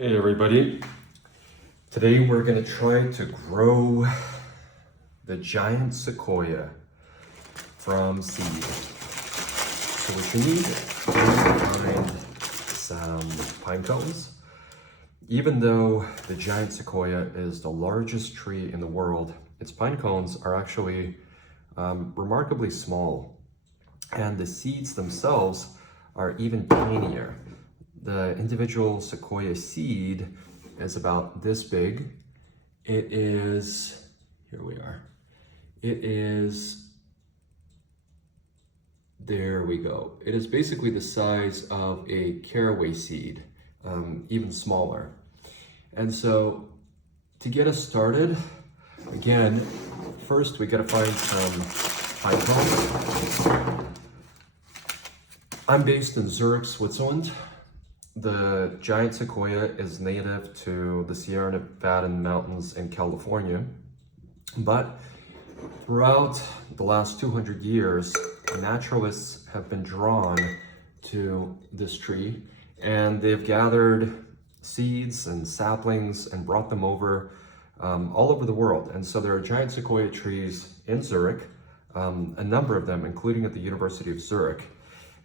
Hey everybody, today we're going to try to grow the giant sequoia from seed. So what you need is to find some pine cones. Even though the giant sequoia is the largest tree in the world, its pine cones are actually remarkably small, and the seeds themselves are even tinier. The individual sequoia seed is about this big. It is, here we are, it is, there we go. It is basically the size of a caraway seed, even smaller. And so to get us started, again, first we gotta find some pine cones. I'm based in Zurich, Switzerland. The giant sequoia is native to the Sierra Nevada mountains in California, but throughout the last 200 years, naturalists have been drawn to this tree, and they've gathered seeds and saplings and brought them over all over the world. And so there are giant sequoia trees in Zurich, a number of them, including at the University of Zurich.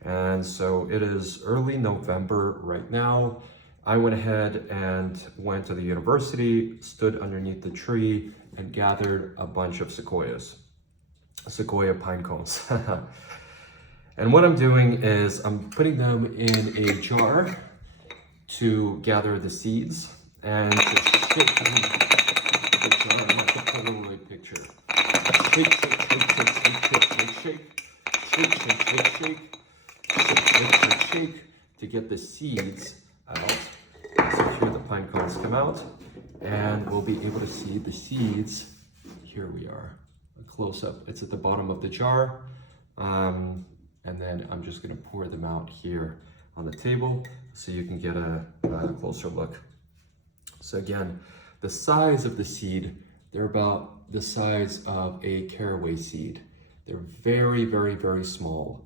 And so it is early November right now. I went ahead and went to the university, stood underneath the tree, and gathered a bunch of sequoia pine cones. And what I'm doing is I'm putting them in a jar to gather the seeds and to shake the jar. I'm going to put a little picture. Shake, shake, shake, shake, shake, shake, shake, shake, shake, shake. Shake to get the seeds out. So here the pine cones come out, and we'll be able to see the seeds. Here we are, a close-up. It's at the bottom of the jar, and then I'm just going to pour them out here on the table so you can get a closer look. So again, the size of the seed, they're about the size of a caraway seed. They're very, very, very small.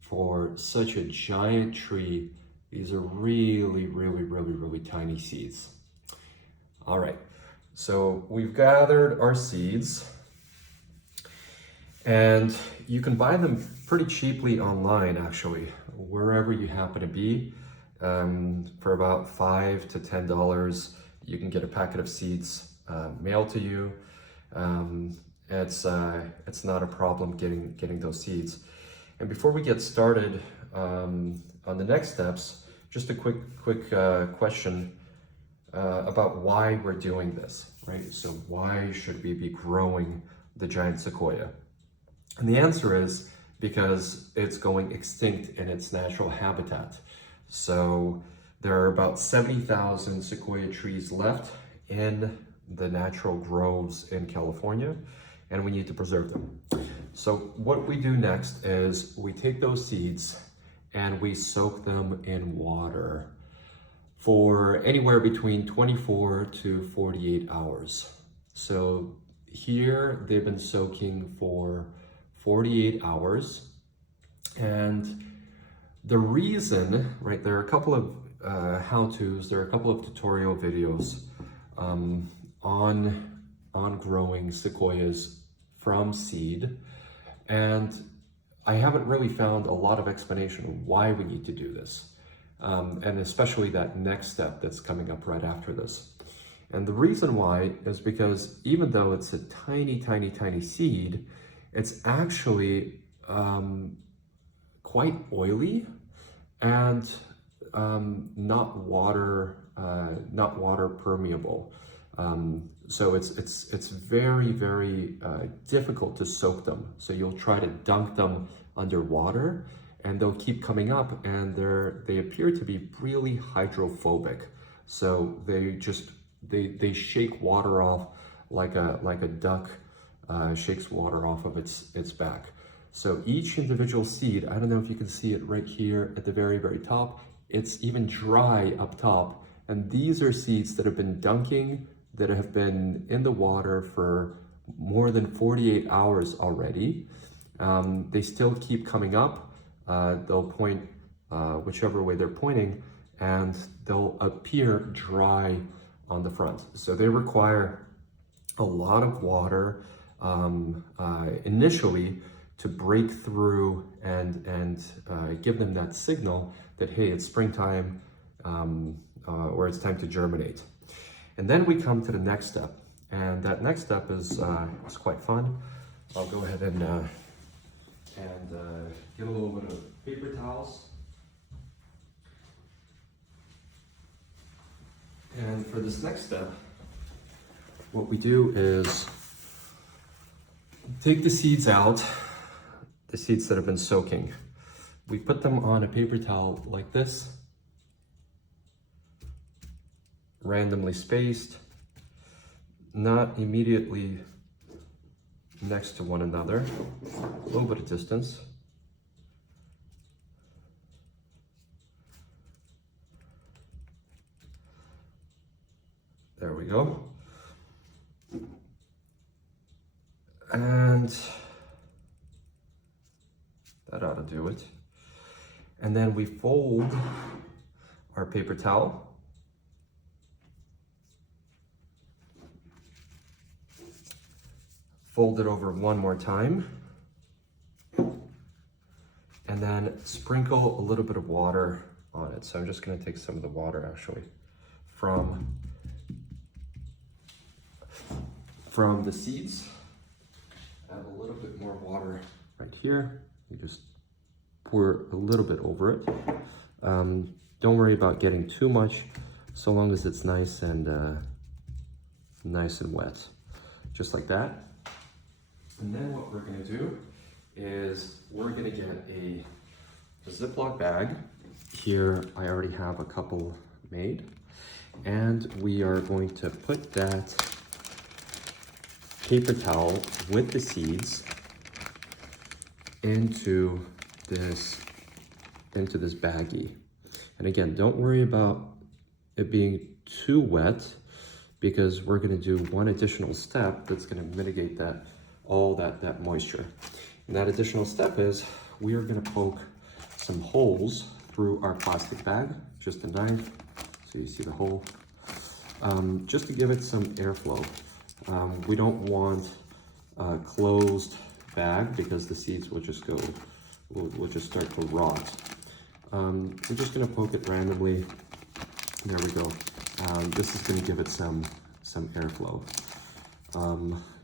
For such a giant tree, these are really, really, really, really tiny seeds. All right, so we've gathered our seeds, and you can buy them pretty cheaply online, actually, wherever you happen to be. For about $5 to $10, you can get a packet of seeds mailed to you. It's not a problem getting those seeds. And before we get started on the next steps, just a quick question about why we're doing this, right? So why should we be growing the giant sequoia? And the answer is because it's going extinct in its natural habitat. So there are about 70,000 sequoia trees left in the natural groves in California, and we need to preserve them. So what we do next is we take those seeds and we soak them in water for anywhere between 24 to 48 hours. So here they've been soaking for 48 hours. And the reason, right, there are a couple of how-tos, there are a couple of tutorial videos on growing sequoias from seed. And I haven't really found a lot of explanation of why we need to do this. And especially that next step that's coming up right after this. And the reason why is because even though it's a tiny, tiny, tiny seed, it's actually quite oily and not water permeable. So it's very, very difficult to soak them. So you'll try to dunk them underwater, and they'll keep coming up, and they appear to be really hydrophobic. So they shake water off like a duck shakes water off of its back. So each individual seed, I don't know if you can see it right here at the very, very top, it's even dry up top. And these are seeds that have been dunking, that have been in the water for more than 48 hours already. They still keep coming up. They'll point whichever way they're pointing, and they'll appear dry on the front. So they require a lot of water initially to break through and give them that signal that, hey, it's springtime, or it's time to germinate. And then we come to the next step, and that next step is quite fun. I'll go ahead and get a little bit of paper towels. And for this next step, what we do is take the seeds out, the seeds that have been soaking. We put them on a paper towel like this, randomly spaced, not immediately next to one another, a little bit of distance. There we go. And that ought to do it. And then we fold our paper towel. Fold it over one more time. And then sprinkle a little bit of water on it. So I'm just going to take some of the water actually from the seeds. Add a little bit more water right here. You just pour a little bit over it. Don't worry about getting too much, so long as it's nice and wet, just like that. And then what we're going to do is we're going to get a Ziploc bag. Here I already have a couple made, and we are going to put that paper towel with the seeds into this baggie. And again, don't worry about it being too wet, because we're going to do one additional step that's going to mitigate all that moisture. And that additional step is we are going to poke some holes through our plastic bag, just a knife, so you see the hole, just to give it some airflow. We don't want a closed bag, because the seeds will just start to rot. We're just going to poke it randomly. There we go. This is going to give it some airflow.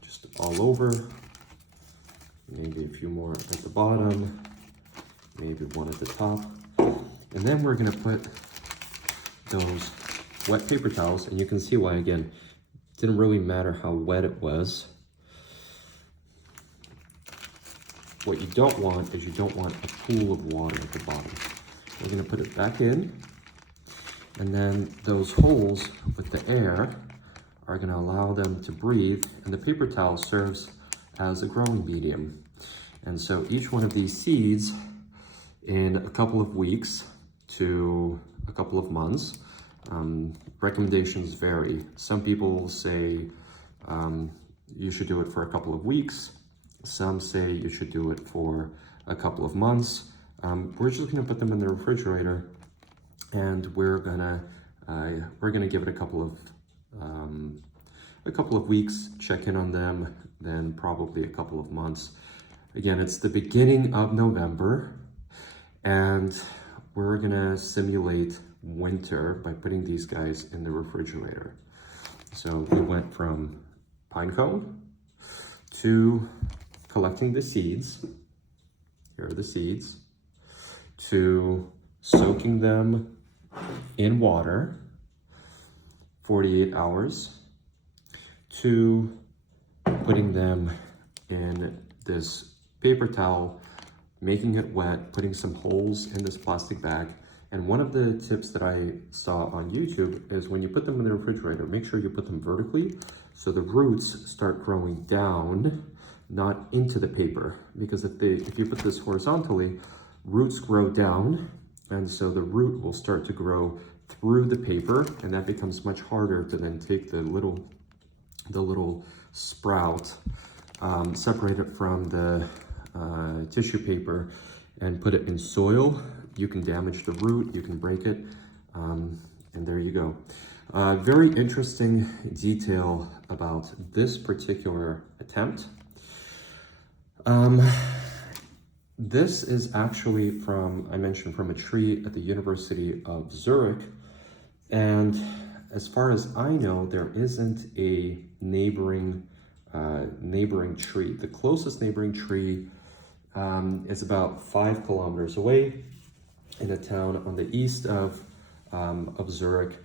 Just all over. Maybe a few more at the bottom. Maybe one at the top. And then we're going to put those wet paper towels, and you can see why, again, it didn't really matter how wet it was. What you don't want is you don't want a pool of water at the bottom. We're going to put it back in, and then those holes with the air are going to allow them to breathe, and the paper towel serves as a growing medium. And so each one of these seeds, in a couple of weeks to a couple of months, recommendations vary. Some people say you should do it for a couple of weeks. Some say you should do it for a couple of months. We're just going to put them in the refrigerator, and we're gonna give it a couple of weeks, check in on them, then probably a couple of months. Again, it's the beginning of November, and we're gonna simulate winter by putting these guys in the refrigerator. So we went from pine cone to collecting the seeds. Here are the seeds. To soaking them in water 48 hours, to putting them in this paper towel, making it wet, putting some holes in this plastic bag. And one of the tips that I saw on YouTube is when you put them in the refrigerator, make sure you put them vertically so the roots start growing down, not into the paper. Because if you put this horizontally, roots grow down, and so the root will start to grow through the paper, and that becomes much harder to then take the little sprout, separate it from the tissue paper, and put it in soil. You can damage the root, you can break it. And there you go. Very interesting detail about this particular attempt. This is actually from, I mentioned, from a tree at the University of Zurich. And as far as I know, there isn't a neighboring tree. The closest neighboring tree is about 5 kilometers away in a town on the east of Zurich.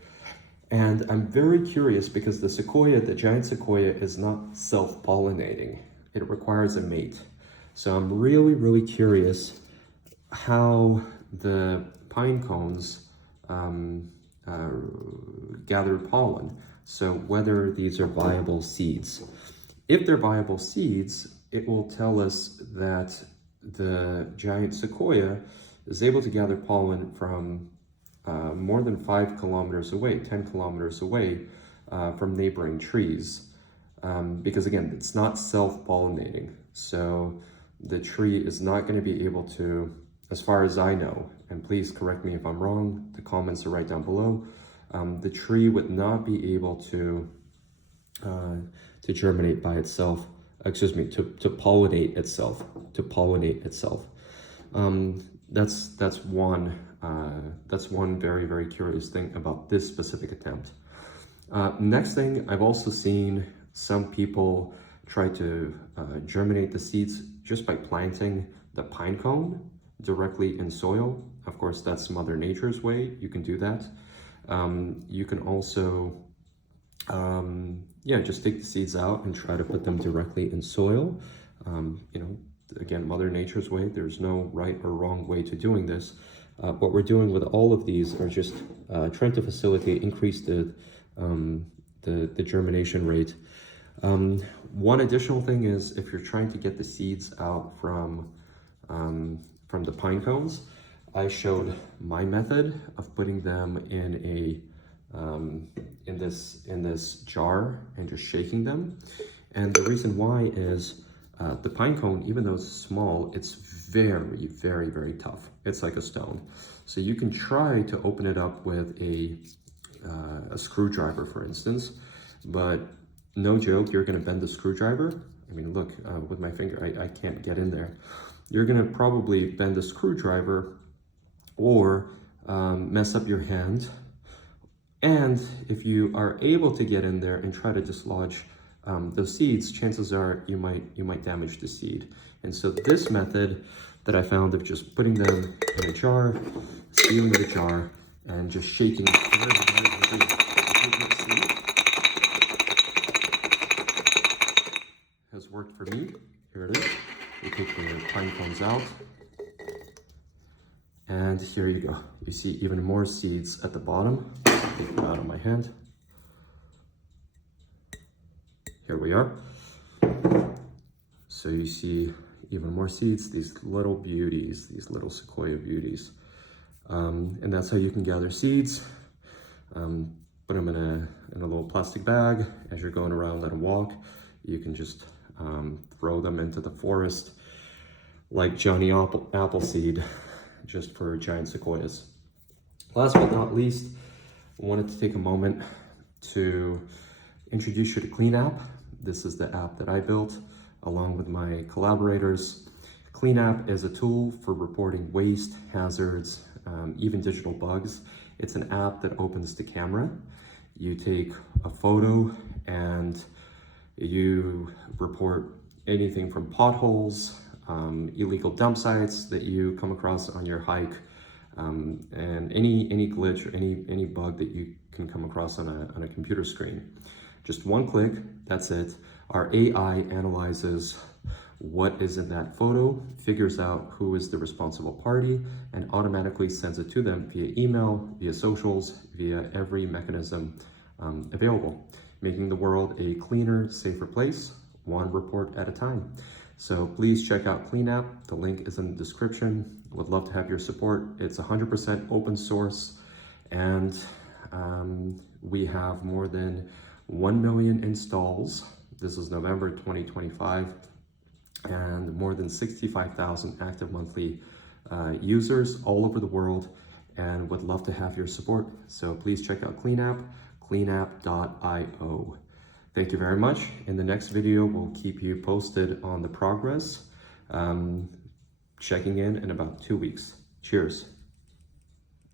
And I'm very curious because the sequoia, the giant sequoia, is not self-pollinating. It requires a mate. So I'm really curious how the pine cones gather pollen. So whether these are viable seeds. If they're viable seeds, it will tell us that the giant sequoia is able to gather pollen from more than 5 kilometers away, 10 kilometers away from neighboring trees. Because again, it's not self-pollinating. So the tree is not going to be able to, as far as I know, and please correct me if I'm wrong, the comments are right down below, the tree would not be able to germinate by itself, excuse me, to pollinate itself, that's one very curious thing about this specific attempt. Next thing, I've also seen some people try to germinate the seeds just by planting the pine cone directly in soil. Of course, that's Mother Nature's way. You can do that. You can also, just take the seeds out and try to put them directly in soil. Again, Mother Nature's way. There's no right or wrong way to doing this. What we're doing with all of these are just trying to facilitate, increase the germination rate. One additional thing is if you're trying to get the seeds out from the pine cones, I showed my method of putting them in this jar and just shaking them. And the reason why is the pine cone, even though it's small, it's very tough. It's like a stone. So you can try to open it up with a screwdriver, for instance, but no joke, you're going to bend the screwdriver. I mean, look, with my finger, I can't get in there. You're going to probably bend the screwdriver or mess up your hand. And if you are able to get in there and try to dislodge those seeds, chances are you might damage the seed. And so this method that I found of just putting them in a jar, sealing the jar, and just shaking has worked for me. Here it is. You take the pine cones out, and here you go. You see even more seeds at the bottom. Take them out of my hand. Here we are. So you see even more seeds, these little beauties, these little sequoia beauties. And that's how you can gather seeds. Put them in a little plastic bag. As you're going around on a walk, you can just throw them into the forest like Johnny Appleseed, just for giant sequoias. Last but not least, I wanted to take a moment to introduce you to Clean App. This is the app that I built along with my collaborators. Clean App is a tool for reporting waste, hazards, even digital bugs. It's an app that opens the camera. You take a photo and you report anything from potholes, illegal dump sites that you come across on your hike, and any glitch or any bug that you can come across on a computer screen. Just one click, that's it. Our AI analyzes what is in that photo, figures out who is the responsible party, and automatically sends it to them via email, via socials, via every mechanism available, making the world a cleaner, safer place, one report at a time. So please check out Clean App. The link is in the description. Would love to have your support. It's 100% open source, and we have more than 1 million installs. This is November 2025, and more than 65,000 active monthly users all over the world. and would love to have your support. So please check out CleanApp, cleanapp.io. Thank you very much. In the next video, we'll keep you posted on the progress. Checking in about 2 weeks. Cheers.